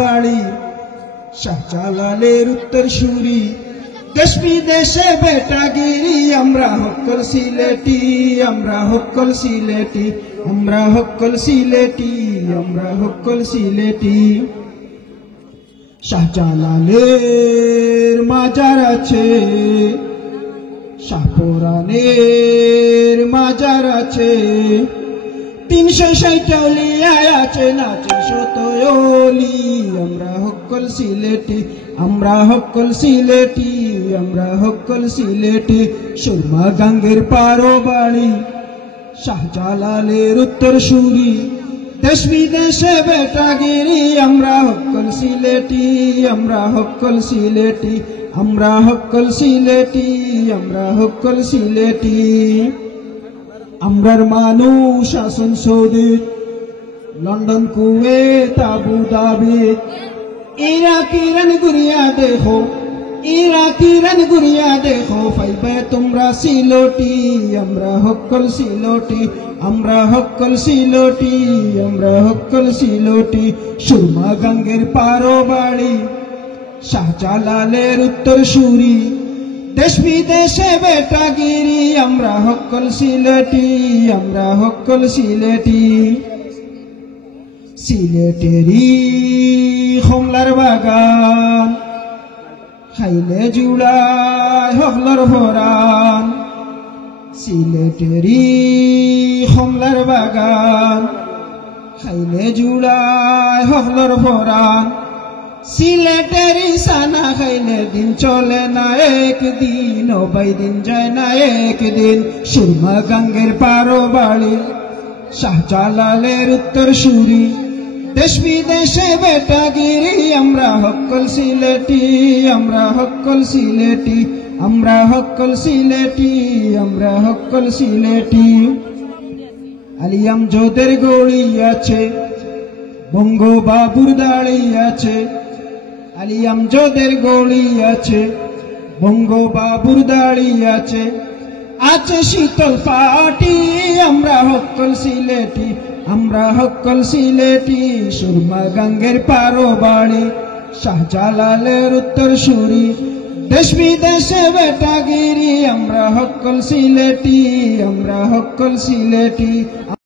বাড়ি শাহজালালের উত্তরসূরি, দেশ বিদেশে বেটাগিরি, আমরা হক্কল সিলেটি, আমরা হক্কল সিলেটি, আমরা হক্কল সিলেটি, আমরা হক্কল সিলেটি। শাহজালালের মাজার আছে, শাহপুরানের মাজার আছে, 360 আউলিয়ায় আছে, নাচে শত ওলি। আমরা হক্কল সিলেটি, আমরা হক্কল সিলেটি, আমরা হক্কল সিলেটি। সুরমা গাঙ্গের পারো বাড়ি শাহজালালের উত্তরসূরি, দেশ বিদেশে বেটাগিরি, আমরা হক্কল সিলেটি, আমরা হক্কল সিলেটি, আমরা হক্কল সিলেটি, আমরা হক্কল সিলেটি। আমরার মানুষ আসন Saudi, London, Kuwait, Abu Dhabi, Iraq, Iran ঘুরিয়া দেখো, ইরাক, ইরান ঘুরিয়া দেখো, পাইবে তোমরা সিলটি। আমরা হক্কল সিলটি, আমরা হক্কল সিলটি, আমরা হক্কল সিলটি। সুরমা গাঙ্গের পারো বাড়ি শাহজালালের উত্তরসূরি, দেশ বিদেশে বেটাগিরি, আমরা হক্কল সিলেটি, আমরা হক্কল সিলেটি। সিলেটেরি কমলার বাগান, খাইলে জুড়ায় হকলর ভরান। সিলেটেরি কমলার বাগান, খাইলে জুড়ায় হকলর ভরান। সিলেটেরি সানা খাইলে দিন চলে না একদিন, ও ভাই দিন যায় না একদিন। সুরমা গাঙ্গের পারো বাড়ি শাহজালালের উত্তরসূরি, দেশ বিদেশে বেটাগিরি, আমরা হক্কল সিলেটি, আমরা হক্কল সিলেটি, আমরা হক্কল সিলেটি, আমরা হক্কল সিলেটি। আলী আমজদের গড়ি আছে, বঙ্গবাবুর দাড়ি আছে, আলী আমজদের গড়ি আছে, বঙ্গবাবুর দাড়ি আছে, আছে শীতল পাটি, আমরা হক্কল সিলেটি, আমরা হক্কল সিলেটি। সুরমা গাঙ্গের পারো বাড়ি শাহজালালের উত্তরসূরি, দেশ বিদেশে বেটাগিরি, আমরা হক্কল সিলেটি, আমরা হক্কল সিলেটি,